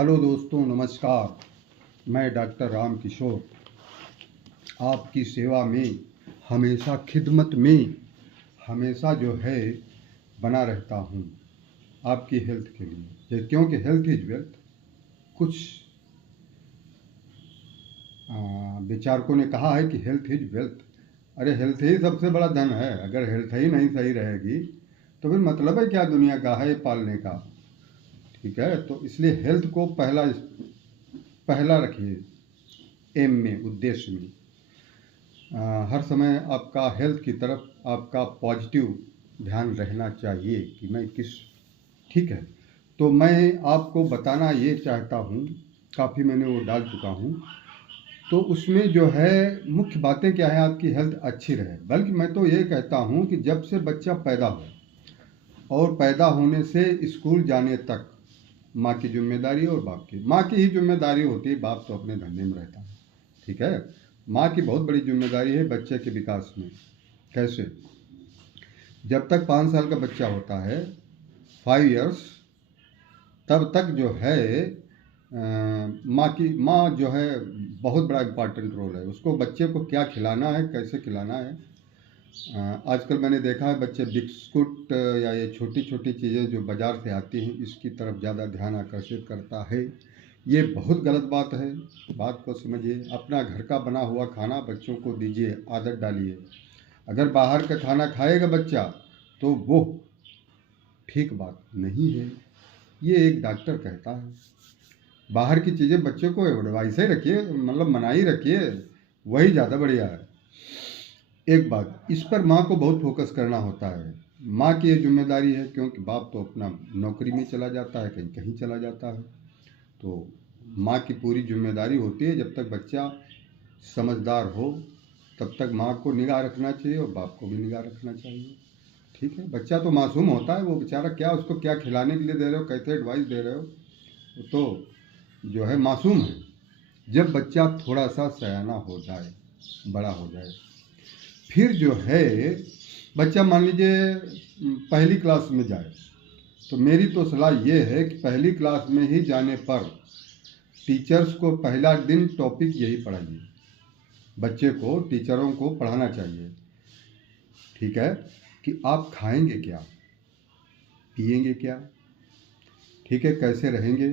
Hello दोस्तों, नमस्कार। मैं डॉक्टर राम किशोर आपकी सेवा में हमेशा खिदमत में हमेशा जो है बना रहता हूँ आपकी हेल्थ के लिए। ये क्योंकि हेल्थ इज वेल्थ। कुछ विचारकों ने कहा है कि हेल्थ इज वेल्थ। अरे हेल्थ ही सबसे बड़ा धन है। अगर हेल्थ ही नहीं सही रहेगी तो फिर मतलब है क्या दुनिया का है पालने का। ठीक है, तो इसलिए हेल्थ को पहला रखिए एम में, उद्देश्य में। हर समय आपका हेल्थ की तरफ आपका पॉजिटिव ध्यान रहना चाहिए कि मैं किस। ठीक है, तो मैं आपको बताना ये चाहता हूँ, काफ़ी मैंने वो डाल चुका हूँ। तो उसमें जो है मुख्य बातें क्या है, आपकी हेल्थ अच्छी रहे। बल्कि मैं तो ये कहता हूँ कि जब से बच्चा पैदा हो और पैदा होने से स्कूल जाने तक माँ की जिम्मेदारी और बाप की। माँ की ही जिम्मेदारी होती है, बाप तो अपने धंधे में रहता है। ठीक है, माँ की बहुत बड़ी जिम्मेदारी है बच्चे के विकास में। कैसे? जब तक 5 साल का बच्चा होता है, 5 इयर्स, तब तक जो है माँ जो है बहुत बड़ा इम्पॉर्टेंट रोल है। उसको बच्चे को क्या खिलाना है, कैसे खिलाना है। आजकल मैंने देखा है बच्चे बिस्कुट या ये छोटी छोटी चीज़ें जो बाज़ार से आती हैं इसकी तरफ ज़्यादा ध्यान आकर्षित करता है। ये बहुत गलत बात है। बात को समझिए। अपना घर का बना हुआ खाना बच्चों को दीजिए, आदत डालिए। अगर बाहर का खाना खाएगा बच्चा तो वो ठीक बात नहीं है। ये एक डॉक्टर कहता है। बाहर की चीज़ें बच्चों को एडवाइस ही रखिए, मतलब मना ही रखिए, वही ज़्यादा बढ़िया है। एक बात, इस पर माँ को बहुत फोकस करना होता है। माँ की ये जिम्मेदारी है, क्योंकि बाप तो अपना नौकरी में चला जाता है, कहीं कहीं चला जाता है। तो माँ की पूरी जिम्मेदारी होती है। जब तक बच्चा समझदार हो तब तक माँ को निगाह रखना चाहिए और बाप को भी निगाह रखना चाहिए। ठीक है, बच्चा तो मासूम होता है, वो बेचारा क्या, उसको क्या खिलाने के लिए दे रहे हो, कैसे एडवाइस दे रहे हो, वो तो जो है मासूम है। जब बच्चा थोड़ा सा सयाना हो जाए, बड़ा हो जाए, फिर जो है बच्चा मान लीजिए पहली क्लास में जाए, तो मेरी तो सलाह ये है कि पहली क्लास में ही जाने पर टीचर्स को पहला दिन टॉपिक यही पढ़ाइए। बच्चे को, टीचरों को पढ़ाना चाहिए, ठीक है, कि आप खाएंगे क्या, पिएंगे क्या, ठीक है, कैसे रहेंगे।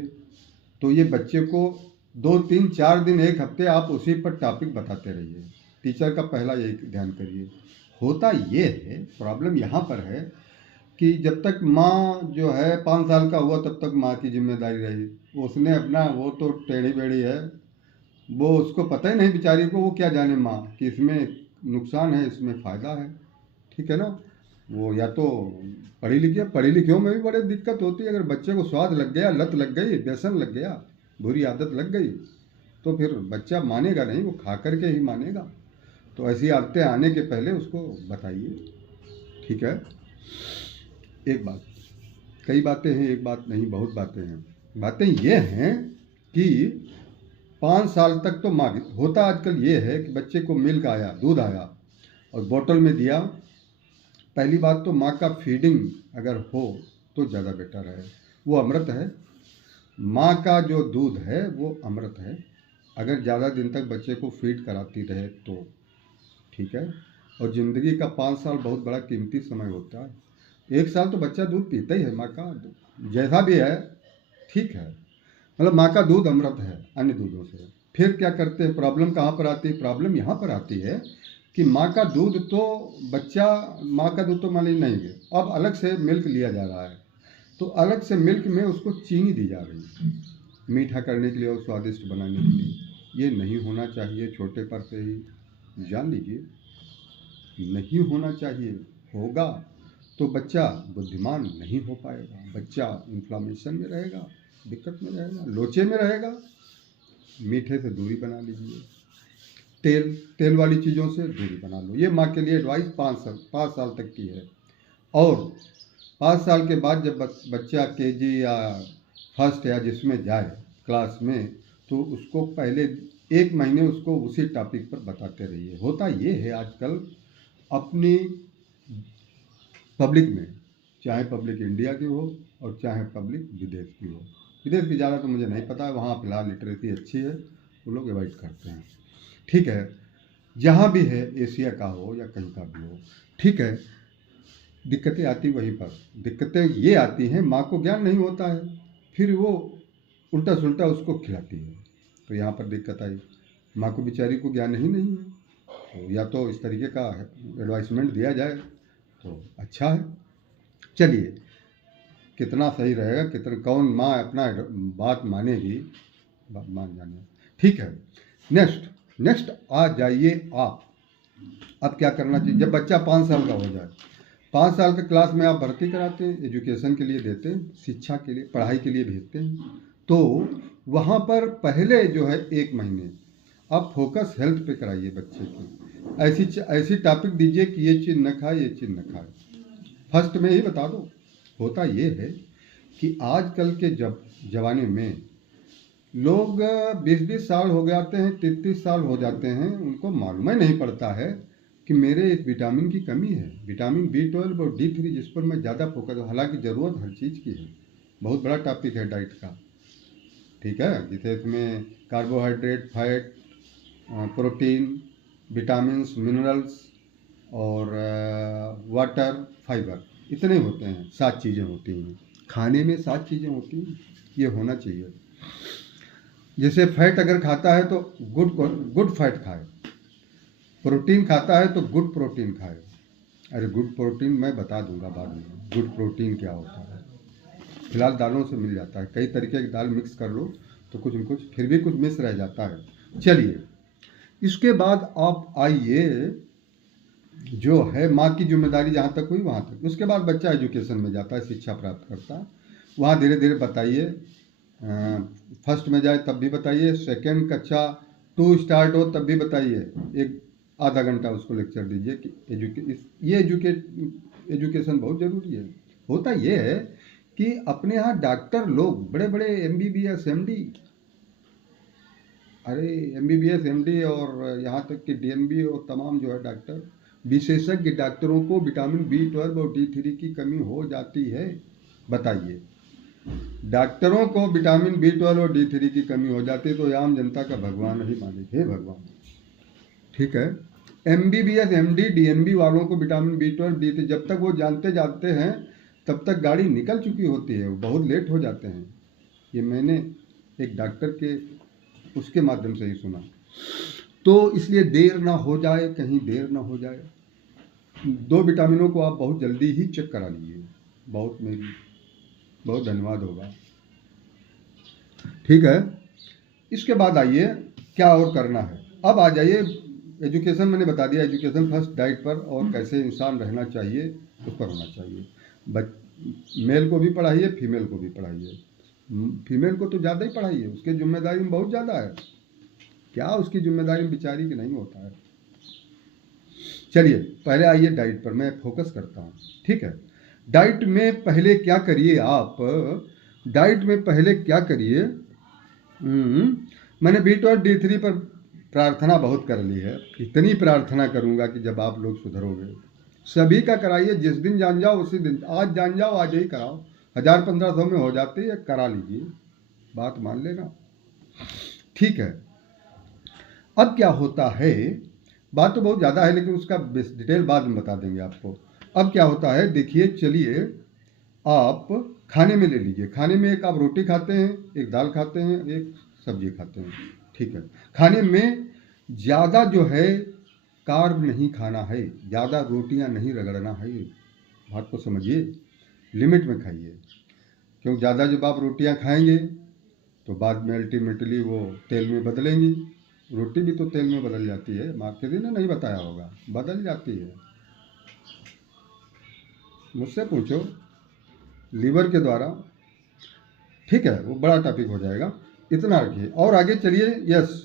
तो ये बच्चे को 2 3 4 दिन, एक हफ्ते आप उसी पर टॉपिक बताते रहिए। टीचर का पहला यही ध्यान करिए। होता ये है, प्रॉब्लम यहाँ पर है कि जब तक माँ जो है 5 साल का हुआ तब तक माँ की जिम्मेदारी रही। उसने अपना, वो तो टेढ़ी बेढ़ी है, वो उसको पता ही नहीं बेचारी को, वो क्या जाने माँ कि इसमें नुकसान है इसमें फ़ायदा है। ठीक है ना। वो या तो पढ़ी लिखियों में भी बड़ी दिक्कत होती है। अगर बच्चे को स्वाद लग गया, लत लग गई, व्यसन लग गया, बुरी आदत लग गई, तो फिर बच्चा मानेगा नहीं, वो खा करके ही मानेगा। तो ऐसी आदतें आने के पहले उसको बताइए। ठीक है। एक बात, कई बातें हैं, एक बात नहीं, बहुत बातें हैं। बातें ये हैं कि 5 साल तक तो माँ होता, आजकल ये है कि बच्चे को मिल्क आया, दूध आया और बोतल में दिया। पहली बात तो माँ का फीडिंग अगर हो तो ज़्यादा बेटर है, वो अमृत है। माँ का जो दूध है वो अमृत है। अगर ज़्यादा दिन तक बच्चे को फीड कराती रहे तो ठीक है। और ज़िंदगी का 5 साल बहुत बड़ा कीमती समय होता है। 1 साल तो बच्चा दूध पीता ही है माँ का, जैसा भी है, ठीक है। मतलब माँ का दूध अमृत है अन्य दूधों से। फिर क्या करते हैं, प्रॉब्लम कहाँ पर आती है? प्रॉब्लम यहाँ पर आती है कि माँ का दूध तो बच्चा, माँ का दूध तो मान लीजिए नहीं है, अब अलग से मिल्क लिया जा रहा है, तो अलग से मिल्क में उसको चीनी दी जा रही है मीठा करने के लिए और स्वादिष्ट बनाने के लिए। ये नहीं होना चाहिए। छोटे पर से ही जान लीजिए, नहीं होना चाहिए। होगा तो बच्चा बुद्धिमान नहीं हो पाएगा, बच्चा इन्फ्लामेशन में रहेगा, दिक्कत में रहेगा, लोचे में रहेगा। मीठे से दूरी बना लीजिए, तेल वाली चीज़ों से दूरी बना लो। ये माँ के लिए एडवाइस 5 साल तक की है। और 5 साल के बाद जब बच्चा केजी या फर्स्ट या जिसमें जाए क्लास में, तो उसको पहले 1 महीने उसको उसी टॉपिक पर बताते रहिए। होता ये है आजकल अपनी पब्लिक में, चाहे पब्लिक इंडिया की हो और चाहे पब्लिक विदेश की हो, विदेश की ज़्यादा तो मुझे नहीं पता है, वहाँ फिलहाल लिटरेसी अच्छी है, वो लोग अवॉइड करते हैं। ठीक है, जहाँ भी है, एशिया का हो या कहीं का भी हो, ठीक है, दिक्कतें आती वहीं पर। दिक्कतें ये आती हैं, माँ को ज्ञान नहीं होता है, फिर वो उल्टा सुल्टा उसको खिलाती है, तो यहाँ पर दिक्कत आई। माँ को बेचारी को ज्ञान ही नहीं है, तो या तो इस तरीके का एडवाइसमेंट दिया जाए तो अच्छा है। चलिए, कितना सही रहेगा, कितना कौन माँ अपना बात मानेगी, मान जाने। ठीक है, नेक्स्ट नेक्स्ट आ जाइए आप। अब क्या करना चाहिए जब बच्चा 5 साल का हो जाए? 5 साल के क्लास में आप भर्ती कराते हैं, एजुकेशन के लिए देते हैं, शिक्षा के लिए, पढ़ाई के लिए भेजते हैं, तो वहाँ पर पहले जो है 1 महीने आप फोकस हेल्थ पे कराइए बच्चे की। ऐसी टॉपिक दीजिए कि ये चीज़ न खाए, ये चीज़ न खाए, फर्स्ट में ही बता दो। होता ये है कि आजकल के जमाने में लोग 20-20 साल हो जाते हैं, 33 साल हो जाते हैं, उनको मालूम ही नहीं पड़ता है कि मेरे एक विटामिन की कमी है, विटामिन B12 और D3, जिस पर मैं ज़्यादा फोकस, हालांकि ज़रूरत हर चीज़ की है, बहुत बड़ा टॉपिक है डाइट का। ठीक है, जिसे इसमें carbohydrate, fat, protein, vitamins, minerals और वाटर, फाइबर, इतने होते हैं, 7 चीज़ें होती हैं खाने में, 7 चीज़ें होती हैं, ये होना चाहिए। जैसे फैट अगर खाता है तो गुड फैट खाए, प्रोटीन खाता है तो गुड प्रोटीन खाए। अरे गुड प्रोटीन मैं बता दूंगा बाद में, गुड प्रोटीन क्या होता है। फिलहाल दालों से मिल जाता है, कई तरीके की दाल मिक्स कर लो तो कुछ न कुछ, फिर भी कुछ मिस रह जाता है। चलिए, इसके बाद आप आइए, जो है माँ की जिम्मेदारी जहाँ तक हुई वहाँ तक। उसके बाद बच्चा एजुकेशन में जाता है, शिक्षा प्राप्त करता है, वहाँ धीरे धीरे बताइए, फर्स्ट में जाए तब भी बताइए, सेकेंड कक्षा 2 स्टार्ट हो तब भी बताइए, एक आधा घंटा उसको लेक्चर दीजिए कि ये एजुकेशन बहुत ज़रूरी है। होता ये है कि अपने यहाँ डॉक्टर लोग बड़े बड़े MBBS MD, अरे MBBS MD और यहाँ तक कि DMB और तमाम जो है डॉक्टर, विशेषज्ञ डॉक्टरों को विटामिन B12 और D3 की कमी हो जाती है। बताइए, डॉक्टरों को विटामिन B12 और D3 की कमी हो जाती है तो आम जनता का भगवान ही माने, हे भगवान। ठीक है, MBBS MD DMB वालों को विटामिन B12 D3 जब तक वो जानते जाते हैं तब तक गाड़ी निकल चुकी होती है, वो बहुत लेट हो जाते हैं। ये मैंने एक डॉक्टर के उसके माध्यम से ही सुना। तो इसलिए देर ना हो जाए, कहीं देर ना हो जाए। 2 विटामिनों को आप बहुत जल्दी ही चेक करा लीजिए, बहुत धन्यवाद होगा। ठीक है, इसके बाद आइए क्या और करना है। अब आ जाइए एजुकेशन, मैंने बता दिया, एजुकेशन फर्स्ट डाइट पर और कैसे इंसान रहना चाहिए उस पर होना चाहिए। मेल को भी पढ़ाइए, फीमेल को भी पढ़ाइए। फीमेल को तो ज़्यादा ही पढ़ाइए, उसकी जिम्मेदारी में बहुत ज़्यादा है। क्या उसकी जिम्मेदारी बेचारी की नहीं होता है। चलिए, पहले आइए डाइट पर, मैं फोकस करता हूँ। ठीक है, डाइट में पहले क्या करिए आप, डाइट में पहले क्या करिए, मैंने B12 D3 पर प्रार्थना बहुत कर ली है, इतनी प्रार्थना करूँगा कि जब आप लोग सुधरोगे। सभी का कराइए, जिस दिन जान जाओ उसी दिन, आज जान जाओ आज ही कराओ, 1000-1500 में हो जाती है, करा लीजिए, बात मान लेना। ठीक है, अब क्या होता है, बात तो बहुत ज़्यादा है लेकिन उसका डिटेल बाद में बता देंगे आपको। अब क्या होता है देखिए, चलिए आप खाने में ले लीजिए। खाने में एक आप रोटी खाते हैं, एक दाल खाते हैं, एक सब्जी खाते हैं। ठीक है, खाने में ज़्यादा जो है कार्ब नहीं खाना है, ज़्यादा रोटियां नहीं रगड़ना है, बात को समझिए, लिमिट में खाइए। क्योंकि ज़्यादा जब आप रोटियां खाएंगे तो बाद में अल्टीमेटली वो तेल में बदलेंगी। रोटी भी तो तेल में बदल जाती है, किसी ने नहीं बताया होगा, बदल जाती है, मुझसे पूछो, लीवर के द्वारा। ठीक है, वो बड़ा टॉपिक हो जाएगा, इतना रखिए और आगे चलिए। यस,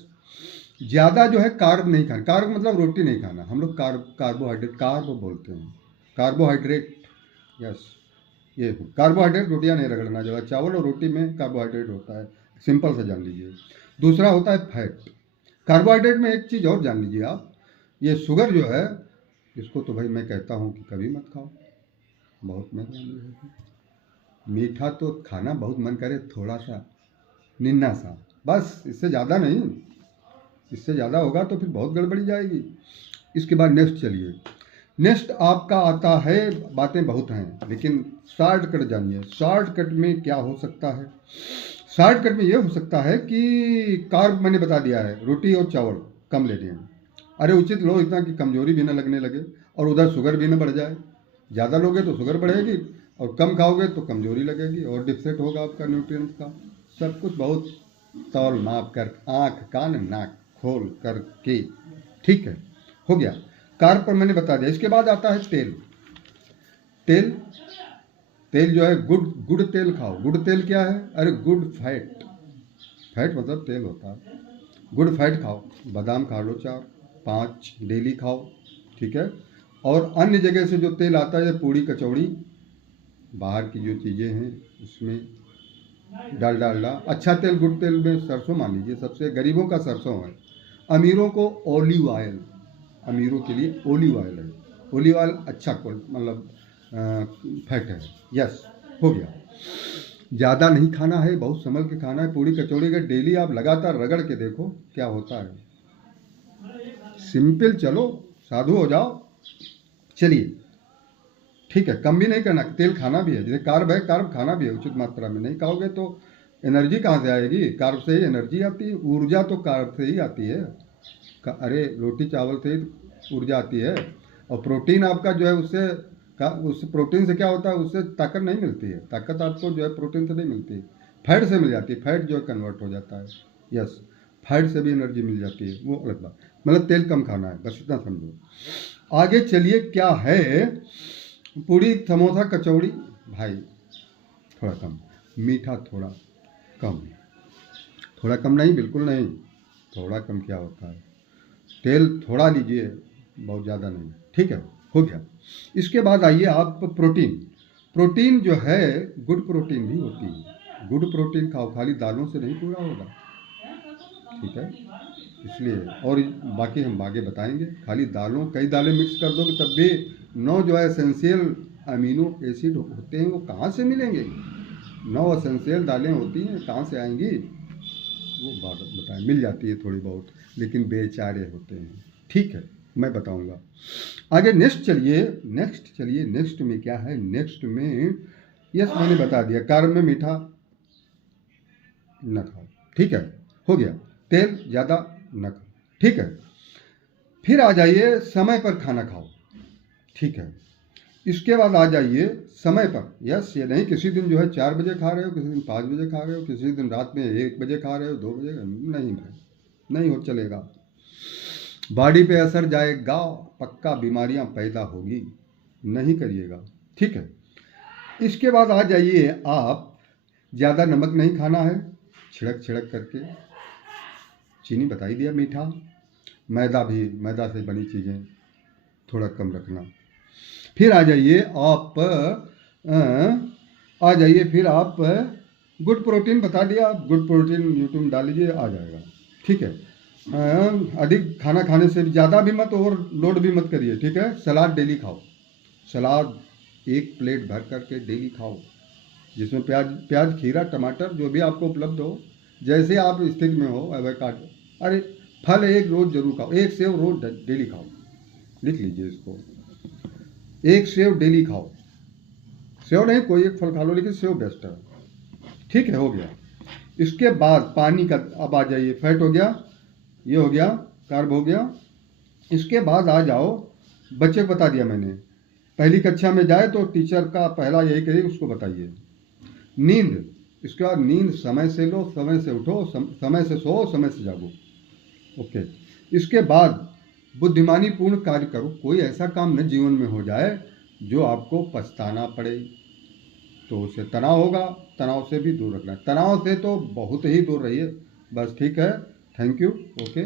ज़्यादा जो है कार्ब नहीं खाना, कार्ब मतलब रोटी नहीं खाना, हम लोग कार्ब बोलते हैं, कार्बोहाइड्रेट। यस, ये कार्बोहाइड्रेट, रोटियां नहीं रगड़ना, ज़्यादा चावल और रोटी में कार्बोहाइड्रेट होता है, सिंपल से जान लीजिए। दूसरा होता है फैट। कार्बोहाइड्रेट में एक चीज़ और जान लीजिए आप, ये शुगर जो है, इसको तो भाई मैं कहता हूँ कि कभी मत खाओ, बहुत मेहरबानी है। मीठा तो खाना बहुत मन करे थोड़ा सा, निन्ना सा, बस इससे ज़्यादा नहीं। इससे ज़्यादा होगा तो फिर बहुत गड़बड़ी जाएगी। इसके बाद नेक्स्ट चलिए। नेक्स्ट आपका आता है, बातें बहुत हैं लेकिन शॉर्टकट जानिए। शॉर्टकट में क्या हो सकता है? शॉर्टकट में ये हो सकता है कि कार्ब मैंने बता दिया है, रोटी और चावल कम लेने हैं। अरे उचित लो, इतना कि कमजोरी भी ना लगने लगे और उधर शुगर भी ना बढ़ जाए। ज़्यादा लोगे तो शुगर बढ़ेगी और कम खाओगे तो कमजोरी लगेगी और डिफिसिट होगा आपका न्यूट्रिएंट का। सब कुछ बहुत तौल माप कर, आँख कान नाक खोल करके, ठीक है, हो गया। कार्ब पर मैंने बता दिया। इसके बाद आता है तेल। तेल तेल जो है गुड़ तेल खाओ। गुड़ तेल क्या है? अरे गुड फैट, फैट मतलब तेल होता है। गुड फैट खाओ, बादाम खा लो 4-5 डेली खाओ, ठीक है। और अन्य जगह से जो तेल आता है, पूड़ी कचौड़ी, बाहर की जो चीज़ें हैं उसमें डालडा, अच्छा तेल गुड तेल में सरसों मान लीजिए, सबसे गरीबों का सरसों है। अमीरों को ऑलिव ऑयल, अमीरों के लिए ऑलिव ऑयल है। ऑलिव ऑयल अच्छा मतलब फैट है। यस, हो गया। ज़्यादा नहीं खाना है, बहुत संभल के खाना है। पूड़ी कचौड़ी का डेली आप लगातार रगड़ के देखो क्या होता है। सिंपल चलो, साधु हो जाओ। चलिए, ठीक है, कम भी नहीं करना, तेल खाना भी है। जैसे कार्ब है, कार्ब खाना भी है उचित मात्रा में। नहीं खाओगे तो एनर्जी कहाँ से आएगी? कार्ब से ही एनर्जी आती है, ऊर्जा तो कार्ब से ही आती है। अरे रोटी चावल से ही ऊर्जा आती है। और प्रोटीन आपका जो है उससे उस प्रोटीन से क्या होता है? उससे ताकत नहीं मिलती है। ताकत आपको जो है प्रोटीन से नहीं मिलती, फैट से मिल जाती है। फैट जो है कन्वर्ट हो जाता है। यस, फैट से भी एनर्जी मिल जाती है, वो अलग बात। मतलब तेल कम खाना है, बस इतना समझो। आगे चलिए, क्या है? पूड़ी समोसा कचौड़ी भाई थोड़ा कम, मीठा थोड़ा कम। थोड़ा कम नहीं, बिल्कुल नहीं, थोड़ा कम। क्या होता है? तेल थोड़ा लीजिए, बहुत ज़्यादा नहीं, ठीक है, हो गया। इसके बाद आइए आप प्रोटीन। प्रोटीन जो है गुड प्रोटीन भी होती है। गुड प्रोटीन खाओ, खाली दालों से नहीं पूरा होगा, ठीक है। इसलिए और बाकी हम आगे बताएंगे। खाली दालों, कई दालें मिक्स कर दोगे तब भी 9 जो है एसेंशियल अमीनो एसिड होते हैं, वो कहाँ से मिलेंगे? 9 एसेंशियल दालें होती हैं, कहाँ से आएंगी? वो बात बताएं, मिल जाती है थोड़ी बहुत, लेकिन बेचारे होते हैं, ठीक है, मैं बताऊंगा आगे। नेक्स्ट चलिए, नेक्स्ट में क्या है? नेक्स्ट में यस मैंने बता दिया, कार्ब में मीठा न खाओ, ठीक है, हो गया। तेल ज़्यादा न खाओ, ठीक है। फिर आ जाइए समय पर खाना खाओ, ठीक है। इसके बाद आ जाइए समय पर। यस, ये नहीं किसी दिन जो है 4 बजे खा रहे हो, किसी दिन 5 बजे खा रहे हो, किसी दिन रात में 1 बजे खा रहे हो, 2 बजे, नहीं भाई, नहीं हो चलेगा। बॉडी पे असर जाएगा, पक्का बीमारियां पैदा होगी, नहीं करिएगा, ठीक है। इसके बाद आ जाइए आप, ज़्यादा नमक नहीं खाना है, छिड़क छिड़क करके। चीनी बता ही दिया, मीठा। मैदा भी, मैदा से बनी चीज़ें थोड़ा कम रखना। फिर आ जाइए आप फिर आप गुड प्रोटीन बता दिया। आप गुड प्रोटीन यूट्यूब में डाल लीजिए, आ जाएगा, ठीक है। अधिक खाना खाने से ज़्यादा भी मत, और लोड भी मत करिए, ठीक है। सलाद डेली खाओ, सलाद 1 प्लेट भर करके डेली खाओ, जिसमें प्याज खीरा टमाटर जो भी आपको उपलब्ध हो, जैसे आप स्थिति में हो। एवोकाडो, अरे फल एक रोज़ जरूर खाओ। 1 सेव रोज डेली खाओ, लिख लीजिए इसको, 1 सेव डेली खाओ। सेव नहीं, कोई एक फल खा लो, लेकिन सेव बेस्ट है, ठीक है, हो गया। इसके बाद पानी का अब आ जाइए। फैट हो गया, ये हो गया, कार्ब हो गया। इसके बाद आ जाओ, बच्चे को बता दिया मैंने, पहली कक्षा में जाए तो टीचर का पहला यही करिए, उसको बताइए। नींद, इसके बाद नींद समय से लो, समय से उठो, समय से सो, समय से जागो, ओके। इसके बाद बुद्धिमानी पूर्ण कार्य करो। कोई ऐसा काम न जीवन में हो जाए जो आपको पछताना पड़े, तो उससे तनाव होगा। तनाव से भी दूर रखना है, तनाव से तो बहुत ही दूर रहिए, बस, ठीक है। Thank you, okay.